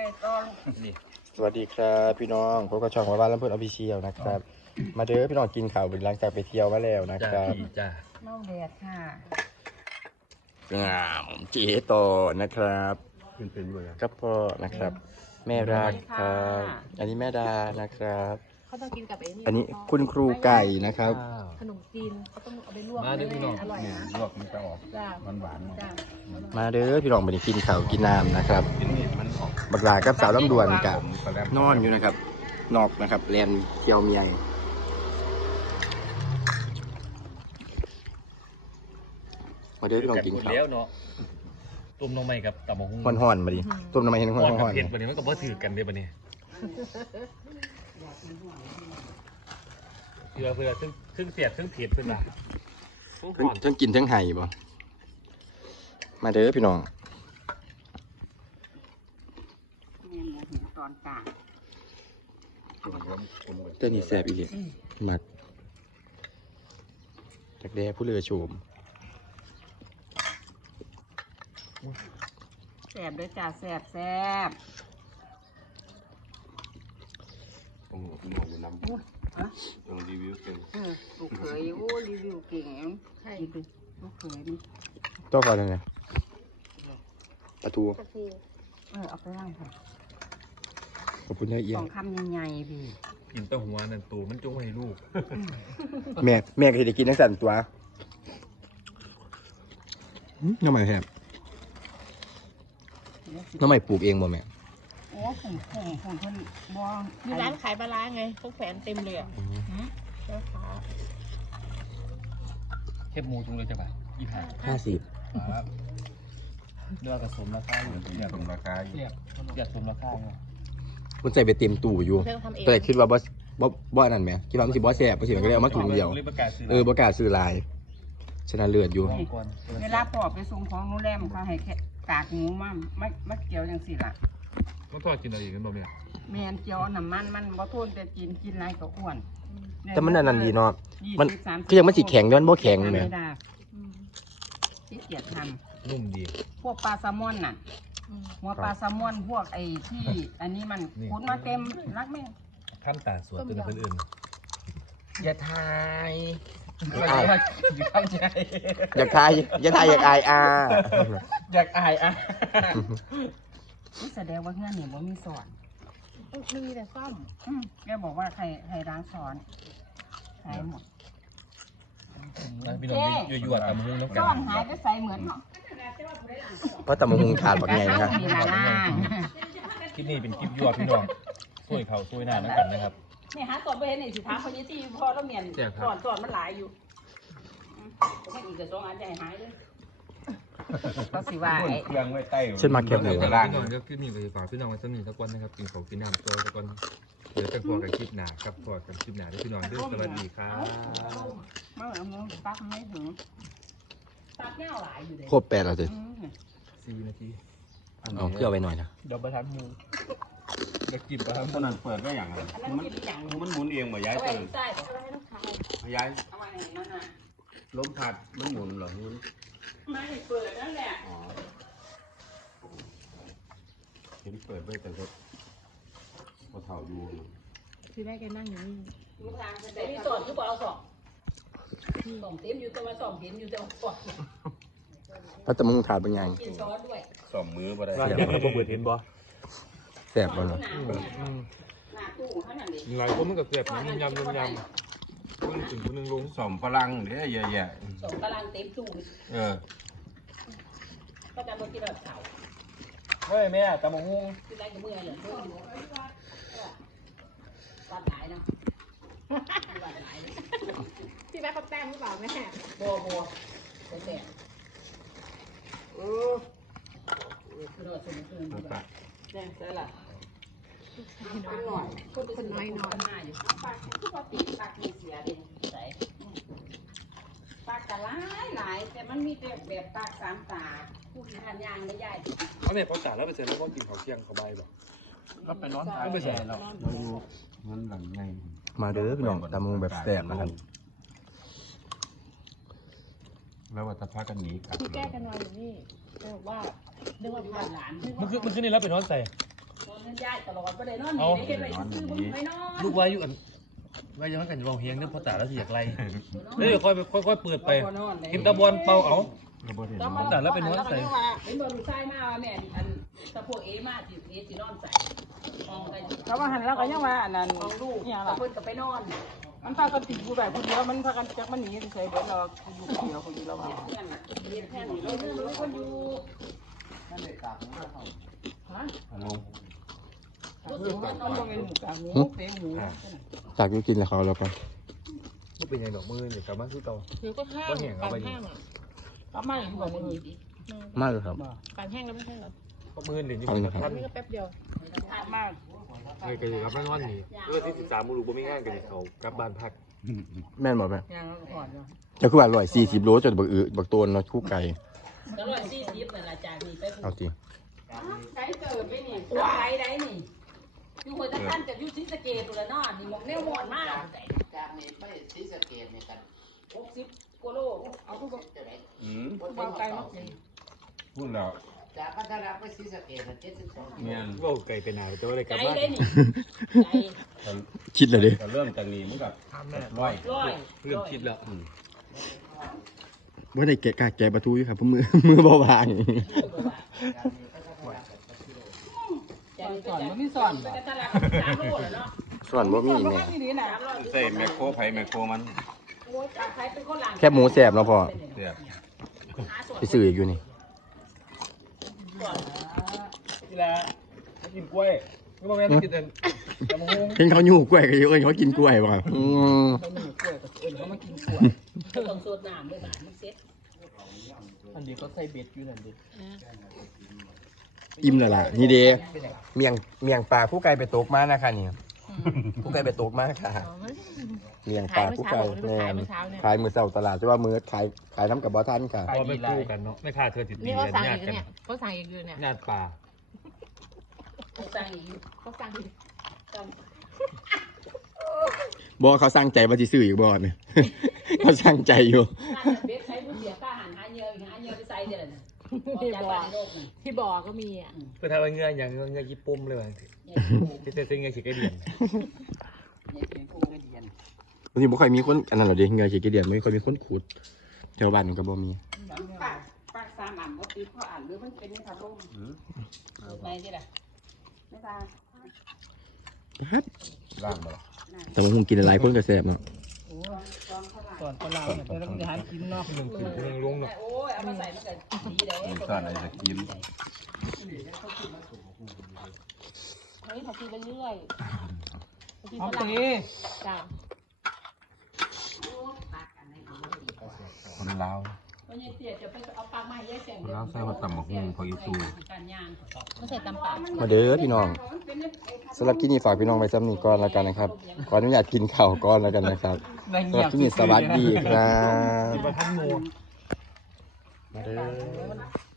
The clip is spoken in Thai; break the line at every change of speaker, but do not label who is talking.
ก่ต้อน
นี่สวัสดีครับพี่น้องพบกับช่องว่าบ้านลำพูนออฟฟิเชียลนะครับมาเด้อพี่น้องกินข้าวหลังจากไปเที่ยวมาแล้วนะครับ
จ้า
เน่าแดดค่ะ
งามเจ๊โตนะครับ
เป็นด้วย
ครับพ่อนะครับแม่รักครับอันนี้แม่ดานะครับ
เขาต้องกินกับเอ็นี่
อันนี้คุณครูไก่นะครับ
ขนมจีนเขาต้องเอาไปลวก
มาเด้อพี่น้อง
อร่อยนะ
ลวกมันจะออก
จ้า
หวานๆ
จ้า
มาเด้อพี่น้องไปกินข้าวกินน้ำนะครับ
กินนี่มันออก
บักหลากับสาวลำดวนกับ
ตอนแรก
นอนอยู่นะครับนอกนะครับแลนเกี่ยวเมียมาเด้อพี่น้องกินข้าว
แล้วเนาะต้มน้องใหม่กับตับหมูหุ้ง
ห่อนๆมาดิต้มน้ำมันเห็นห่
กับ
อน
เผ็ดวันนี้มันก็บ่ถือกันเด้อบัดนี้เพื่อซึ่งเสียดซึ่งเผ็ดเพิ่นล่ะ
ๆทั้งกินทั้งไห้บ่มาเด้อพี่น้อง
ตอนกลาง
เต้นนี่แซ่บอีกเลยมักจากแด้ผู้เรือโฉม
แซ่บด้วยจ้าแซ่บแซ่บ
ผมบอกอยู่น้ำต้องรีวิวเก่ง
ลูกเขยโอ้รีวิวเก่งใช่ลูกเขยนี่
ต้องก่อนเลยนะปลาทู
เอาไปล่างค่ะ
ขอบคุณยายเอีย
ส
ง
องคำใหญ่ๆพี่
กินเต้าหัวนั่นตูมันจงให้ลูก
แม่ก็จะกินทั้งสั่นตัวน้ำใหม่แฮบน้ำใหม่ปลูกเองบ่แม่
โอ้ผมเพิ่นบ่
มีร้านขายปลาร้าไงพวกแขวนเต็มเลยอ่ะแม่ค้า
เทปหมูจุงเลยจ้ะป่ะ
50
ครับเลือกกระสมราคาอยู่อยากสมราคาอยู่อยากสมราคาอยู่
คุณใส่ไปเต็มตู้อยู่
เพิ่งทำเอง
แต่คิดว่าบ่อันนั่นไหมคิดว่ามันสิบ่แซ่บบ่สิมันก็เลยเอามาถุงเดียว
ประกาศซื้อ
บ่กล้าซื้อหลายชนะเลือดอยู่
เวลาปอกไปส่งของนู้นแรมเขาให้แค่กากหมูมาเกี่ยวจังสิล่ะ
มันทอดกินอะไรอีกกันบ่เนี่ย
แมนเจียวน้ำมันบ่ทนแต่กินไรก็อ้วน
แต่มันอันนั้นดีเนาะมัน
20-30
คือยังมันสิแข็งย้อนบ่แข็งแม่
ที่เกียจท
นุ่มดี
ำพวกปลาแซลมอนน่ะหัวปลาแซลมอนพวกไอ้ที่อันนี้มัน
นี่
ขุดมาเต็มรักแม่
ข้ามตาสวนตัวอื่น
อย่าทาย
เข้าใจ
อยากทายอยากอาย
อยากอายอ่ะ
นี่แสดงว่าเงื่อนนี่บ่มีสอน
มีแต่ซ่อม
แกบอกว่าใครร้านสอนใช้หมด
พี่น้องยั่วๆตามมุ้งน้ำกั
ซ่อนหายก็ใส่เหมือนเนาะ
เพราะตำบักหุงขาดบักไงนะครับ
มีละล่าง
คลิปนี้เป็นคลิปยั่วพี่น้องช่วยเขาช่วยหน้าน้ำกันนะครับ
เนี่ยหาสอนไปเห็นนี่สิถามคนนี้ที่พ่อแล้วเมียนสอนมันหลายอยู่ไม่อีกกับสองอันจะหายเลย
ก็สิว่าไอ้
เครื่องไว้ใต้
ฉันมาแคบหมู
พี่น้องก็คลิปนี้ไปฝากพี่น้องไว้สักนิดสักวันนะครับกินของกินน้ำตัวสักวันเดี๋ยวจะพอกันคลิปหน้าครับพอกันคลิปหน้าด้วยพี่น้องด้วยสวัสดีครับ
เมื่อเอามือปักไม่ถึง
ตัดเงาหลายอยู่เลย
ครบ8แล้วสิ
4 นาที
เอาเกลือไว้หน่อยนะ
เดี๋ยวประทันมูจะกินประทัน
ขนาดเปิดได้อย่างไร
อันนั้นกินอย่าง
มันหมุนเองเหมือนย้าย
เอาไว้
ตื่น
ใต้เอาไว้ลูกค้า
ย้าย
เอาไว้อย่างนั้นน่ะ
ลมพัดมันหมุนเหรอหมุน
ไม่ให้เปิดนั่นแหละ
อ๋อเห็นเปิดไว้แต่ก็พอเถ่าอยู่
คือได้แกนั่งอยู่นี่
ลูกทางจะ
แต่
ได้
มีสอนคือบอกเอาสองสองเต็มอยู่แต่ว่าสองเห็นอยู่แต่ว่าสอน
เพราะตำบักหุงขาดบักไง
กินช้อนด้วย
สองมือบ่ได้
ว่าอย่างเราเปิดเห็นบ่
แซ่บบ่เนาะ
หน้าตู้ขนาดนี้
หลายคนมันก็เสียบยำคนถึงคนนึงลง
สอมพลังเนี่ยเยอะแยะ
สองตารางเต็มตู้
เออ
ก็จะมากินแบบเสา
เฮ้ยแม่ตำมะฮุ่ง
กินได้กับมือเลยเพื่อนอยู่ตัดหลายนะตัดหลาย
พี่แม่เขาแต้มหรือเปล่าแม่
บัวแต่คือเราสมบูรณ์เนี่ยใช่ละ
เป็นหน่อย
คนน้อยนอนหน้าอยู่ปากทุกปกติปากมีเสียเลยใส่ปากแต่หลายแต่มันมีแบบปากสามตาผู้ที่ทานยางไม่ใหญ่
เขาเนี่ยพอจ่ายแล้วไปเสร็จแล้วก็กินข้าวเที่ยงเขาใบบ่ก็ไปนอนไม่ไปเสร็จแล้ว
มันหลังไง
มาเด้อพี่น้องตำบักหุงแบบแซ่บนะครับ
แล้วว่าถ้าพากันหนีกลับ
ที่แก้กันนอนอยู่นี่แต่ว่าเรื่องว่าผ่านหลาน
มันขึ้นนี่แล้วไปนอนใส่
นอนมันย้ายตลอดบ่ได้นอนนี่ได้เฮ็ดไว้ซื่อๆบ่มีไว้นอน
ลูกว่าอยู่อันว่ายังมันกันลองเฮียงเด้อพอตาแล้วสิอยากไล่เฮ้ยค่อยเปิดไปกินตะบอลเป่าเอา
ระเบิดเห็น
ต้อง
เนาะ
มา
แต่แล้วเป็นว่าใส่
เป็นบ่ลูกชายมาว่าแม่อันตะพวกเอมาสินอนใส่ห้องไป
เขามาหันแล้วก็ยังว่าอันนั้น
ห้องลูก
เนี่ย
ตะ
ล่ะ
เพิ่นก็ไปนอน
มันพากันติดกูแบบคนเดียวมันพากันจักมันหนีใส่เบิดเราอยู่คนเดียวคนเดียวเรา
เพื่อนน่ะเรียนแค่นี้เราเรื่องรู้คนอยู่
ลง
รู้สึกว่ามันเป็นหมูกาหมูเป๋หมู
จากอยู่กินแล้วเขาแล้วก็
บ่เป็นหยังดอกมือนี่กลับมาคือเก่า
คือก็แห้งการแห้งอ่ะก็ไม่อยู่กับมือ
มากเลยครับ
การแห้งแล้วไม่ใช่หรอ
ก็มือนี่นี่
เอาเลยครับ
อันนี้ก็แป๊บเดียว
มาก
ไอ้ก็อยู่กับมานอนนี่เมื่อที่13บ่รู้บ่มีงานกันเขากลับบ้านพัก
แม่นบอกไหม
ย่างแล้วก็ผ่อนเนาะ
จะคือว่า140 โลจนบักตัวเนาะคู่ไก่
ก็140นั่นล่ะจากนี้ไป
เอาจริง
ไกเกิดไปนี่ไกได้นี่อยู่หัวตะคันกับอยู่ศรีสะเกษพุ่นละเนาะนี่หมกแนวหมอนมาก
จากนี้ไปศรีสะเกษเนี่ยกัน
60กิโลเอาผู้บ่
จะไหน
วางไกลเนาะ
พูดแล้ว
จากพัทยาไปศรีสะเกษ72
เมียน
เว้าไกลไปหนาแต่ว่าได้ก
ไก
ลับมา
ได้นี่ไก
คิดเลยดิ
ก็เริ่มจากนี้มันก็ร้อย
ร้อย
เริ่มคิดแล้ว
ว่าได้กล้าแกะประตูอยู่ครับเพราะมือเบาบาง
สอนมันไม่สอนไปตลาด3โลแล้วเนาะ
ส่วนบ่มี
ก็
แม่
ไม่ดีนะ
ใส่แมคโครไผแมคโครมัน
โอ้ยจากใครเป็นคนหลัง
แค่หมูแสบเนาะพ่อ
เสียบ
ไปซื้ออีกอยู่นี่
กีฬากินกล้วยก็บ่แม่นกินแต่ตะมง
เห็นเขาอยู่กล้วยก็อยู่เอิ้นเขากินกล้วยบ่ครับ
เขาหนึ่งกล้วยกับเอิญเขามากินกล้วย
ต้องโซดน้ำด้วยบาดมันเซ็ต
อันนี้ก็ใส่เบ็ดอยู่นั่นดิ
อิ่มแล้วล่ะนี่เด้เมียงปลาผู้ไก่ไปตกมานะคะนี่ผู้ไก่ไปตกมาค่ะเมียงปลาผู้ไก่แม่นขายมื้อเช้าตลาดแต่ว่ามื้อขายน้ำกับบ่ทันค่ะ
พอไม่คู่กันเนาะไม่ค่าเธอติด
นี่เขาสั่ง
ญา
อี
ติ
ก
กัน
เนี่ยเขาสั่งอีกอยู่เนี่ย
ญาติป่า
สั่งอีก
เขาสั่งอีก
บ่เขาสร้างใจว่าสิซื้ออีกบ่เนี่ย เขาสร้างใจอยู่
เบ็ดใช้ผู้เสียค่าอาหารหาเยอะไปใส่เดี๋ยวนั้นจากบ้านโลกนี่
ที่บ่อก็มีอ่ะ
เพื่อทำเงื่อนอย่างเงื่อนญี่ปุ่มเลยว่าที่เต้นเงื่อนฉีกเดียน
วันนี้บ่ค่อยมีคนอันนั้นหรอกดิเงยขี้เกียจไม่ค่อยมีคนขุดแถวบ้านมันก็บ่มี
ปาก3อันบ่ติดเพราะอันหรือมันเป็นขนมไหนสิล่ะไม่ทราบ
ครับ
ล่างบ่ล่ะ
แต่ว่าคงกินหลายคนก็แซ่บเนาะ
ก่อนตลาดเนี่ยเราต้องหากินเนาะ
หนึ่งคือหนึ่งลงเนาะ
โอ้ยเอามาใส่มันก็ดีเลย
มีซ่อนอะไรจะกิน
เฮ้ยเขากินไปเรื่อยเขากิน
เอา
ฝ
ตี
รั่งจ้า
คนลาว
วันนี้เสียจะไปเอาปลาไม้ยายแสง
คนลาวใส่ว่าตำบักหุ่งพออีตู
การย่าง
เขาใส่ตำปาก
มาเด้อพี่น้องสำหรับที่นี่ฝากพี่น้องไว้ซ้ำนี้ก่อนแล้วกันนะครับขออนุญาตกินข้าวก่อนแล้วกันนะครับสำหรับที่นี่สวัสดีครับ
ประทันโม
มาเด้อ